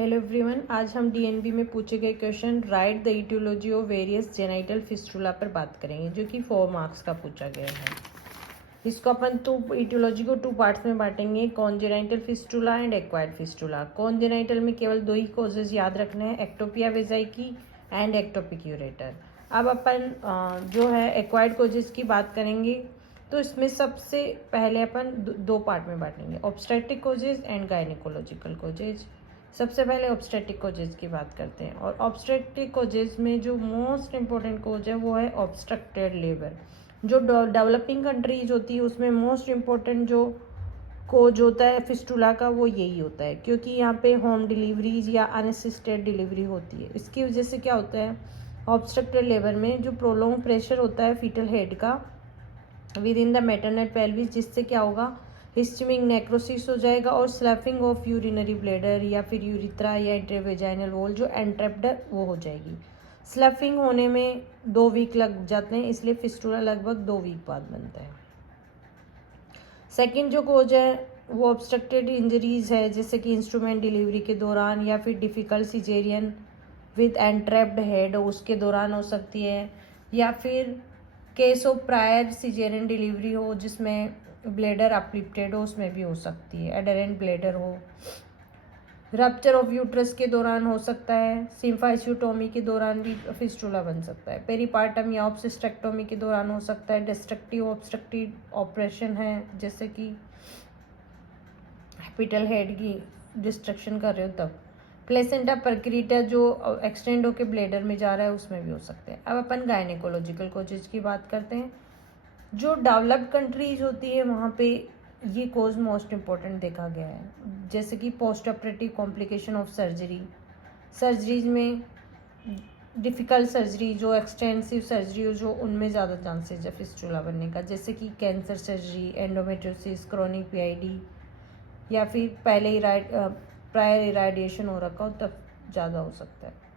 Hello everyone, आज हम DNB में पूछे गए question write the etiology of various genital fistula पर बात करेंगे, जो कि 4 मार्क्स का पूछा गया है। इसको अपन इटियोलॉजी को 2 पार्ट्स में बांटेंगे, congenital fistula and acquired fistula. Congenital में केवल 2 ही कॉजेज याद रखने हैं, एक्टोपिया वेजाइकी एंड एक्टोपिक यूरेटर। अब अपन जो है एक्वायर्ड कॉजेज की बात करेंगे, तो इसमें सबसे पहले अपन 2 पार्ट में बांटेंगे, obstetric causes and gynaecological causes. सबसे पहले ऑब्स्टेट्रिक कॉजेज की बात करते हैं, और ऑब्स्टेट्रिक कॉजेज में जो मोस्ट इम्पोर्टेंट कॉज है वो है ऑब्स्ट्रक्टेड लेबर। जो डेवलपिंग कंट्रीज होती है उसमें मोस्ट इम्पोर्टेंट जो कोज होता है फिस्टुला का वो यही होता है, क्योंकि यहाँ पे होम डिलीवरीज या अनअसिस्टेड डिलीवरी होती है। इसकी वजह से क्या होता है, ऑब्स्ट्रक्टेड लेबर में जो प्रोलॉन्ग प्रेशर होता है फीटल हेड का with in the maternal pelvis, जिससे क्या होगा, हिस्टमिक नेक्रोसिस हो जाएगा और स्लैफिंग ऑफ यूरिनरी ब्लैडर या फिर यूरिथ्रा या इंट्रावेजाइनल वॉल जो एंट्रैप्ड है वो हो जाएगी। स्लैफिंग होने में 2 वीक लग जाते हैं, इसलिए फिस्टुला लगभग 2 वीक बाद बनता है। सेकंड जो कोज है वो ऑब्स्ट्रक्टेड इंजरीज है, जैसे कि इंस्ट्रूमेंट डिलीवरी के दौरान या फिर difficult caesarean with entrapped head उसके दौरान हो सकती है, या फिर case of prior caesarean delivery हो जिसमें ब्लेडर अपलिफ्टेड हो उसमें भी हो सकती है, एडरेंट ब्लेडर हो, रप्चर ऑफ यूट्रस के दौरान हो सकता है, सिम्फाइस्यूटोमी के दौरान भी फिस्टुला बन सकता है, पेरीपार्टम या ऑब्स्ट्रक्टोमी के दौरान हो सकता है, डिस्ट्रक्टिव ऑब्स्ट्रक्टिव ऑपरेशन है जैसे कि फीटल हेड की डिस्ट्रक्शन कर रहे हो तब, प्लेसेंटा परक्रीटा जो एक्सटेंड होकर ब्लेडर में जा रहा है उसमें भी हो सकते हैं। अब अपन गायनेकोलॉजिकल कोजेज की बात करते हैं। जो डेवलप्ड कंट्रीज होती है वहाँ पे ये कोज मोस्ट इम्पॉर्टेंट देखा गया है, जैसे कि post operative complication of surgeries में डिफ़िकल्ट सर्जरी जो एक्सटेंसिव सर्जरी हो जो उनमें ज़्यादा चांसेस है फिस्टुला बनने का, जैसे कि cancer surgery, endometriosis, chronic PID, या फिर पहले प्रायर इराडिएशन हो रखा हो तब ज़्यादा हो सकता है।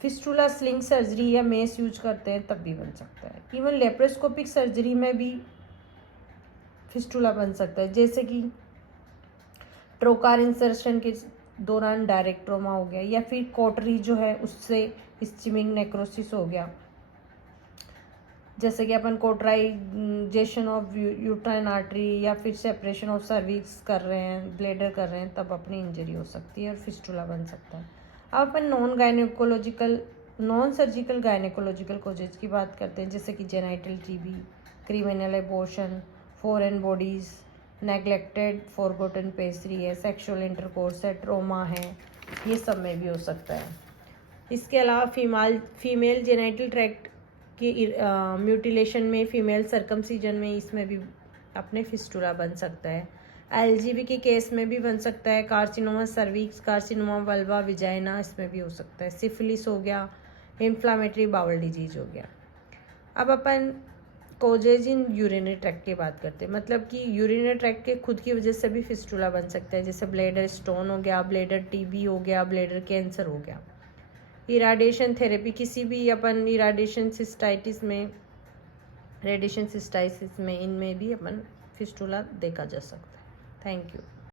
फिस्टुला स्लिंग सर्जरी या मेस यूज करते हैं तब भी बन सकता है। इवन लेप्रोस्कोपिक सर्जरी में भी फिस्टुला बन सकता है, जैसे कि ट्रोकार इंसर्शन के दौरान डायरेक्ट ट्रोमा हो गया, या फिर कोटरी जो है उससे इस्चिमिक नेक्रोसिस हो गया, जैसे कि अपन कोटराइजेशन ऑफ यूट्राइन आर्टरी या फिर सेपरेशन ऑफ सर्विक्स कर रहे हैं, ब्लेडर कर रहे हैं, तब अपनी इंजरी हो सकती है और फिस्टुला बन सकता है। अब अपन नॉन सर्जिकल गायनेकोलॉजिकल कोजेज की बात करते हैं, जैसे कि genital TB, criminal abortion, foreign bodies, neglected forgotten pastry है, सेक्सुअल इंटरकोर्स है, ट्रोमा है, ये सब में भी हो सकता है। इसके अलावा फीमेल जेनाइटल ट्रैक्ट की म्यूटिलेशन में, फीमेल सर्कमसीजन में, इसमें भी अपने फिस्टुला बन सकता है। एलजीबी के केस में भी बन सकता है, carcinoma cervix, carcinoma vulva vagina, इसमें भी हो सकता है। सिफिलिस हो गया, इन्फ्लामेटरी बाउल डिजीज हो गया। अब अपन कोजेज इन यूरिनरी ट्रैक्ट की बात करते हैं, मतलब कि यूरिनरी ट्रैक्ट के खुद की वजह से भी फिस्टुला बन सकता है, जैसे ब्लेडर स्टोन हो गया, ब्लेडर टीबी हो गया, ब्लेडर कैंसर हो गया। इराडिएशन थेरेपी, किसी भी अपन इराडिएशन सिस्टाइटिस में, रेडिएशन सिस्टाइसिस में, इनमें भी अपन फिस्टुला देखा जा सकता है। Thank you.